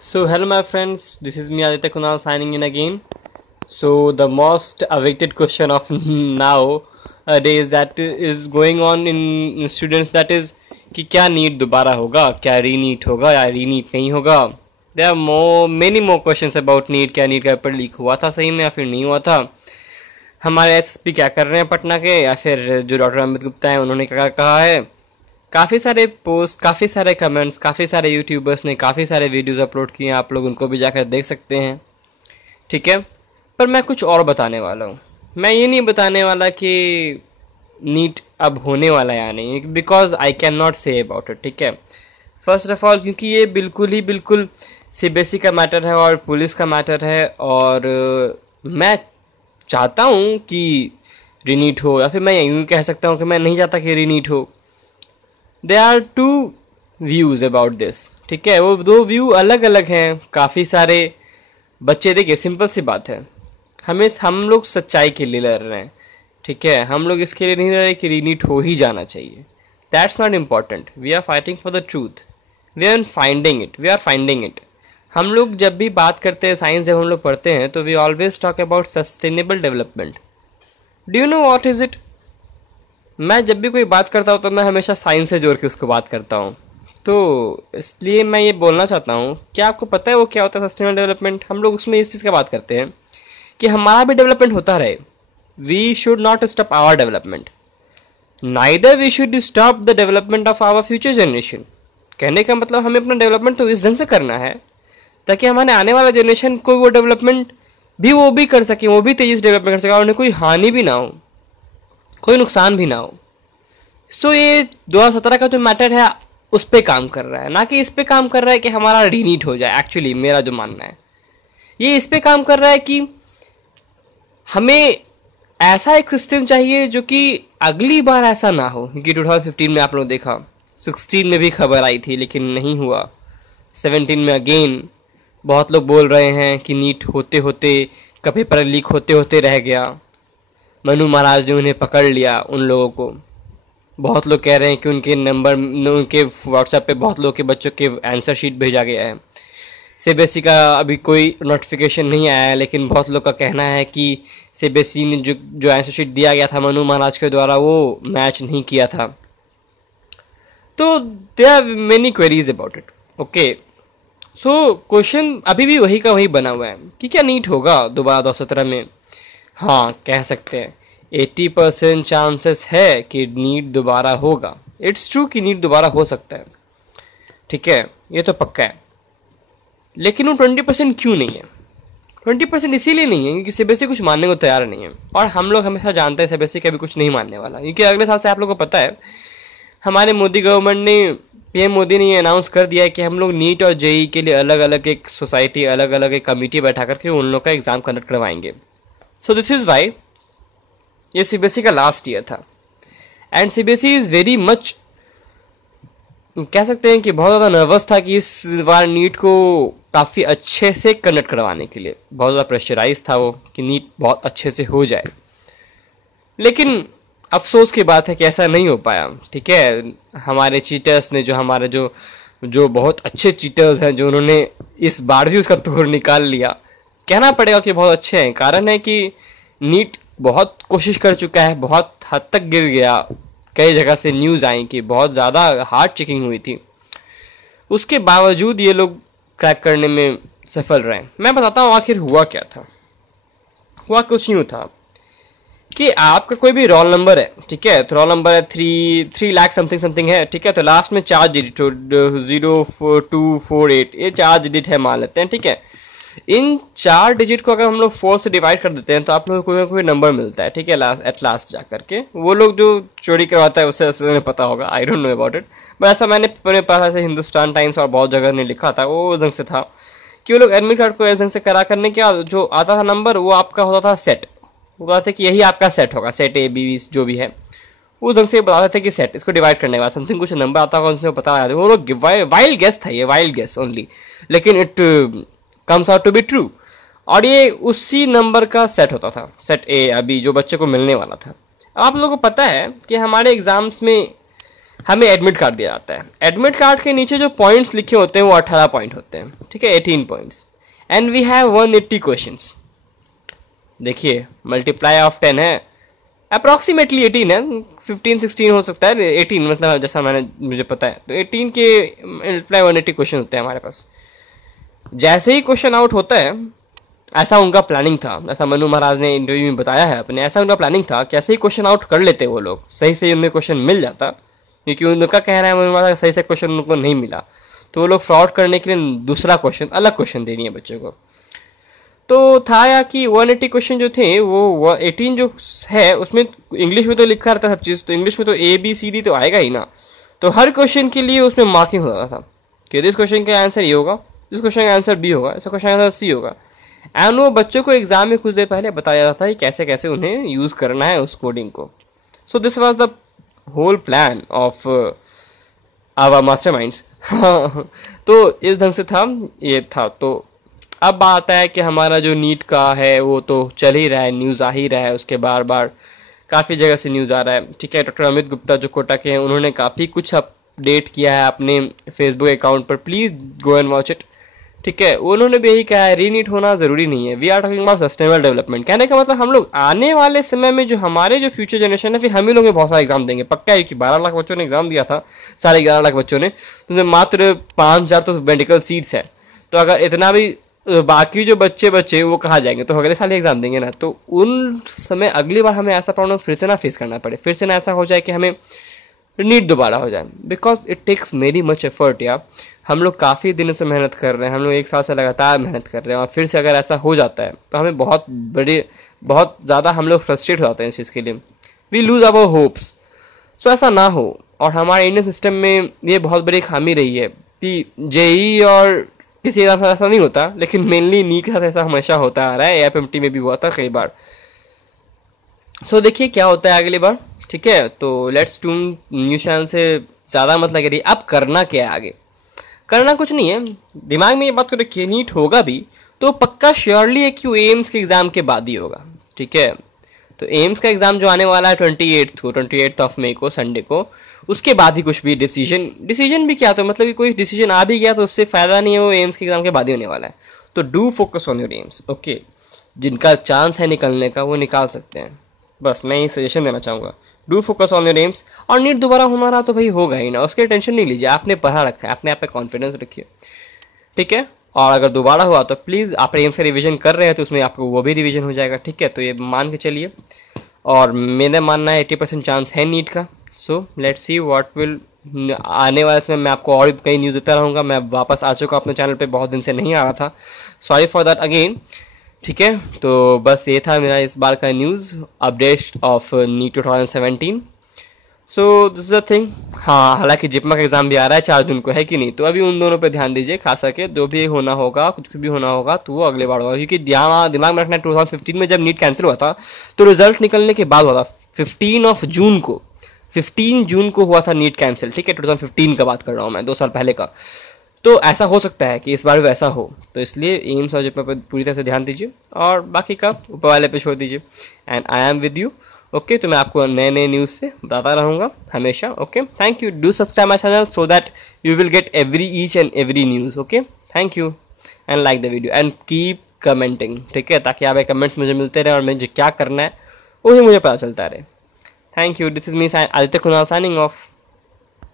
So, hello, my friends. This is me, Aditya Kunal, signing in again. So, the most awaited question of nowadays that is going on in students, that is कि क्या NEET दोबारा होगा, क्या रीनीट होगा या रीनीट नहीं होगा. There are many more questions about NEET. क्या नीट का पेपर लीक हुआ था सही में या फिर नहीं हुआ था, हमारे एसएसपी क्या कर रहे हैं पटना के, या फिर जो डॉक्टर अमित गुप्ता हैं उन्होंने क्या कहा है. काफ़ी सारे पोस्ट, काफ़ी सारे कमेंट्स, काफ़ी सारे यूट्यूबर्स ने काफ़ी सारे वीडियोस अपलोड किए हैं, आप लोग उनको भी जाकर देख सकते हैं. ठीक है, पर मैं कुछ और बताने वाला हूँ. मैं ये नहीं बताने वाला कि नीट अब होने वाला है या नहीं, because I can not say about it. ठीक है, फर्स्ट ऑफ ऑल क्योंकि ये बिल्कुल सीबीएसई का मैटर है और पुलिस का मैटर है, और मैं चाहता हूँ कि रीनीट हो, या फिर मैं यूँ कह सकता हूँ कि मैं नहीं चाहता कि रीनीट हो. There are two views about this. ठीक है, वो दो व्यू अलग अलग हैं. काफ़ी सारे बच्चे, देखिए सिंपल सी बात है, हम लोग सच्चाई के लिए लड़ रहे हैं. ठीक है, हम लोग इसके लिए नहीं लड़ रहे कि रीनीट हो ही जाना चाहिए. That's not important. We are fighting for the truth. We are finding it. हम लोग जब भी बात करते हैं, साइंस जब हम लोग पढ़ते हैं, तो we always talk about sustainable development. Do you know what is it? मैं जब भी कोई बात करता हूँ तो मैं हमेशा साइंस से जोड़ के उसको बात करता हूँ. तो इसलिए मैं ये बोलना चाहता हूँ, क्या आपको पता है वो क्या होता है सस्टेनेबल डेवलपमेंट? हम लोग उसमें इस चीज़ का बात करते हैं कि हमारा भी डेवलपमेंट होता रहे. We should not stop our development, neither we should stop the development of our future generation. कहने का मतलब हमें अपना डेवलपमेंट तो इस ढंग से करना है ताकि हमारे आने वाला जनरेशन को वो डेवलपमेंट वो भी कर सके, वो भी तेजी से डेवलपमेंट कर सके और उन्हें कोई हानि भी ना हो, कोई नुकसान भी ना हो. सो ये 2017 का जो मैटर है उस पर काम कर रहा है, ना कि इस पे काम कर रहा है कि हमारा रीनीट हो जाए. एक्चुअली मेरा जो मानना है, ये इस पे काम कर रहा है कि हमें ऐसा एक सिस्टम चाहिए जो कि अगली बार ऐसा ना हो. क्योंकि 2015 में आप लोग देखा, 16 में भी खबर आई थी लेकिन नहीं हुआ, 17 में अगेन बहुत लोग बोल रहे हैं कि नीट होते होते का पेपर लीक होते होते रह गया. मनु महाराज ने उन्हें पकड़ लिया, उन लोगों को. बहुत लोग कह रहे हैं कि उनके व्हाट्सएप पे बहुत लोगों के बच्चों के आंसर शीट भेजा गया है. सीबीएसई का अभी कोई नोटिफिकेशन नहीं आया है, लेकिन बहुत लोग का कहना है कि सीबीएसई ने जो आंसर शीट दिया गया था मनु महाराज के द्वारा, वो मैच नहीं किया था. तो there are many queries about it. Okay, so question अभी भी वही का वही बना हुआ है कि क्या नीट होगा दोबारा 2017 में. हाँ, कह सकते हैं 80% चांसेस है कि नीट दोबारा होगा. इट्स ट्रू कि नीट दोबारा हो सकता है. ठीक है, ये तो पक्का है. लेकिन वो 20% क्यों नहीं है? 20% इसीलिए नहीं है क्योंकि सीबीएसई कुछ मानने को तैयार नहीं है, और हम लोग हमेशा जानते हैं सीबीएसई कभी कुछ नहीं मानने वाला. क्योंकि अगले साल से आप लोगों को पता है, हमारे मोदी गवर्नमेंट ने, पीएम मोदी ने ये अनाउंस कर दिया है कि हम लोग नीट और जेई के लिए अलग अलग एक सोसाइटी, अलग अलग एक कमेटी बैठा करके उन लोग का एग्जाम कंडक्ट करवाएंगे. सो दिस इज़ वाई ये सीबीएसई का लास्ट ईयर था. And CBSE is very much, कह सकते हैं कि बहुत ज़्यादा नर्वस था कि इस बार नीट को काफ़ी अच्छे से कंडक्ट करवाने के लिए. बहुत ज़्यादा प्रेशराइज था वो कि नीट बहुत अच्छे से हो जाए. लेकिन अफसोस की बात है कि ऐसा नहीं हो पाया. ठीक है, हमारे चीटर्स ने, जो बहुत अच्छे चीटर्स हैं, जो उन्होंने इस बार भी उसका तोड़ निकाल लिया. कहना पड़ेगा कि बहुत अच्छे हैं. कारण है कि नीट बहुत कोशिश कर चुका है, बहुत हद तक गिर गया. कई जगह से न्यूज़ आई कि बहुत ज़्यादा हार्ड चेकिंग हुई थी, उसके बावजूद ये लोग क्रैक करने में सफल रहे. मैं बताता हूँ आखिर हुआ क्या था. हुआ कुछ यूँ था कि आपका कोई भी रोल नंबर है. ठीक है, तो रोल नंबर है 3 लाख समथिंग है. ठीक है, तो लास्ट में 4 डिजिट 0248, ये 4 डिजिट है मान लेते हैं. ठीक है, इन 4 डिजिट को अगर हम लोग 4 से डिवाइड कर देते हैं तो आप लोगों को कोई ना कोई नंबर मिलता है. ठीक है, एट लास्ट जा करके वो लोग जो चोरी करवाता है उससे उन्हें पता होगा, I don't know about it, but ऐसा मैंने पढ़ा था, हिंदुस्तान टाइम्स और बहुत जगह ने लिखा था. वो उस ढंग से था कि वो लोग एडमिट कार्ड को इस ढंग से करा करने के बाद जो आता था नंबर, वो आपका होता था सेट. वो बताते कि यही आपका सेट होगा, सेट ए बी जो भी है, वो ढंग से बताते थे कि सेट, इसको डिवाइड करने के बाद समथिंग कुछ नंबर आता होगा, उनसे पता आता. वो लोग वाइल्ड गेस था, ये वाइल्ड गेस ओनली, लेकिन it comes out to be true. और ये उसी नंबर का सेट होता था, सेट ए, अभी जो बच्चे को मिलने वाला था. अब आप लोगों को पता है कि हमारे एग्जाम्स में हमें एडमिट कार्ड दिया जाता है। एडमिट कार्ड के नीचे जो पॉइंट्स लिखे होते हैं वो 18 पॉइंट होते हैं, ठीक है, 18 points, and we have 180 questions. देखिए मल्टीप्लाई ऑफ 10 है, अप्रॉक्सीमेटली 18 है, 15 16 हो सकता है, 18 मतलब जैसा मुझे पता है, तो 18 के मल्टीप्लाई 180 क्वेश्चन होते हैं हमारे पास। जैसे ही क्वेश्चन आउट होता है, ऐसा उनका प्लानिंग था, ऐसा मनु महाराज ने इंटरव्यू में बताया है अपने, ऐसा उनका प्लानिंग था कि ऐसे ही क्वेश्चन आउट कर लेते वो लोग, सही से उन्हें क्वेश्चन मिल जाता, क्योंकि उनका कह रहा है मनु महाराज सही से क्वेश्चन उनको नहीं मिला, तो वो लोग फ्रॉड करने के लिए दूसरा क्वेश्चन, अलग क्वेश्चन दे रही है बच्चों को। तो था या कि 180 क्वेश्चन जो थे वो 18 जो है उसमें इंग्लिश में तो लिखा रहता सब चीज़, तो इंग्लिश में तो ABCD तो आएगा ही ना, तो हर क्वेश्चन के लिए उसमें मार्किंग होता था कि दिस क्वेश्चन का आंसर ये होगा, इस क्वेश्चन का आंसर B होगा, इस क्वेश्चन का आंसर C होगा। एंड वो बच्चों को एग्जाम में कुछ देर पहले बताया जाता है कैसे कैसे उन्हें यूज़ करना है उस कोडिंग को। So this was the whole plan of our masterminds. तो इस ढंग से था ये था। तो अब बात आता है कि हमारा जो नीट का है वो तो चल ही रहा है, न्यूज़ आ ही रहा है, उसके बार बार काफ़ी जगह से न्यूज़ आ रहा है, ठीक है। डॉक्टर अमित गुप्ता जो कोटा के हैं उन्होंने काफ़ी कुछ अपडेट किया है अपने फेसबुक अकाउंट पर, please go and watch it, ठीक है। उन्होंने भी यही कहा है रीनीट होना ज़रूरी नहीं है, we are talking about sustainable development. कहने का मतलब हम लोग आने वाले समय में जो हमारे जो फ्यूचर जनरेशन है, फिर हम ही लोग बहुत सारा एग्जाम देंगे, पक्का है कि 12 लाख बच्चों ने एग्जाम दिया था, 11.5 लाख बच्चों ने, तो मात्र 5,000 तो मेडिकल सीट्स है, तो अगर इतना भी बाकी जो बच्चे वो कहाँ जाएंगे, तो अगले साल एग्जाम देंगे ना, तो उन समय अगली बार हमें ऐसा प्रॉब्लम फिर से ना फेस करना पड़े, फिर से ना ऐसा हो जाए कि हमें नीट दोबारा हो जाए, because it takes very much effort यार। हम लोग काफ़ी दिनों से मेहनत कर रहे हैं, हम लोग 1 साल से लगातार मेहनत कर रहे हैं, और फिर से अगर ऐसा हो जाता है तो हमें बहुत ज़्यादा हम लोग फ्रस्ट्रेट हो जाते हैं इस चीज़ के लिए, वी लूज आवर होप्स। सो ऐसा ना हो, और हमारे इंडियन सिस्टम में ये बहुत बड़ी खामी रही है कि JEE और किसी एग्जाम से ऐसा नहीं होता, लेकिन मेनली नीट के साथ ऐसा हमेशा होता आ रहा है, AFMT में भी हुआ था कई बार। सो देखिए क्या होता है अगली बार, ठीक है। तो लेट्स ट्यून न्यूज़ चैनल से ज़्यादा मत लगे रही। अब करना क्या है आगे, करना कुछ नहीं है, दिमाग में ये बात करो कि नीट होगा भी तो पक्का श्योरली है कि एम्स के एग्ज़ाम के बाद ही होगा, ठीक है। तो एम्स का एग्ज़ाम जो आने वाला है 28 ऑफ मई को, संडे को, उसके बाद ही कुछ भी डिसीजन भी क्या, तो मतलब कि कोई डिसीजन आ भी गया तो उससे फ़ायदा नहीं है, वो एम्स के एग्ज़ाम के बाद ही होने वाला है। तो do focus on your AIIMS, okay. जिनका चांस है निकलने का वो निकाल सकते हैं, बस मैं ये सजेशन देना चाहूँगा, do focus on your AIIMS. और नीट दोबारा होना रहा तो भाई होगा ही ना, उसके टेंशन नहीं लीजिए, आपने पढ़ा रखा है, अपने आप पे कॉन्फिडेंस रखिए, ठीक है। और अगर दोबारा हुआ तो प्लीज़ आप एम्स का रिवीजन कर रहे हैं तो उसमें आपको वो भी रिवीजन हो जाएगा, ठीक है। तो ये मान के चलिए, और मेरा मानना है 80% चांस है नीट का। So let's see what will, आने वाले समय मैं आपको और कई न्यूज़ देता रहूँगा। मैं वापस आ चुका अपने चैनल पे, बहुत दिन से नहीं आ रहा था, सॉरी फॉर दैट अगेन, ठीक है। तो बस ये था मेरा इस बार का news update of NEET 2017। So this is the thing. हाँ, हालांकि जिप्मा का एग्जाम भी आ रहा है 4 जून को, है कि नहीं, तो अभी उन दोनों पे ध्यान दीजिए, खास करके जो भी होना होगा, कुछ भी होना होगा तो वो अगले बार होगा, क्योंकि दिमाग में रखना 2015 में जब नीट कैंसिल हुआ था तो रिजल्ट निकलने के बाद हुआ था 15 जून को हुआ था नीट कैंसिल, ठीक है। 2015 का बात कर रहा हूँ मैं, 2 साल पहले का। तो ऐसा हो सकता है कि इस बार भी ऐसा हो, तो इसलिए एम्स और जिप्मा पर पूरी तरह से ध्यान दीजिए, और बाकी का ऊपर वाले पे छोड़ दीजिए। And I am with you, okay. तो मैं आपको नए नए न्यूज़ से बताता रहूँगा हमेशा, okay. Thank you, do subscribe my channel so that you will get each and every news, okay. Thank you and like the video and keep commenting, ठीक है, ताकि आपके कमेंट्स मुझे मिलते रहे और मुझे क्या करना है वही मुझे पता चलता रहे। Thank you, this is me Aditya Kunal signing off.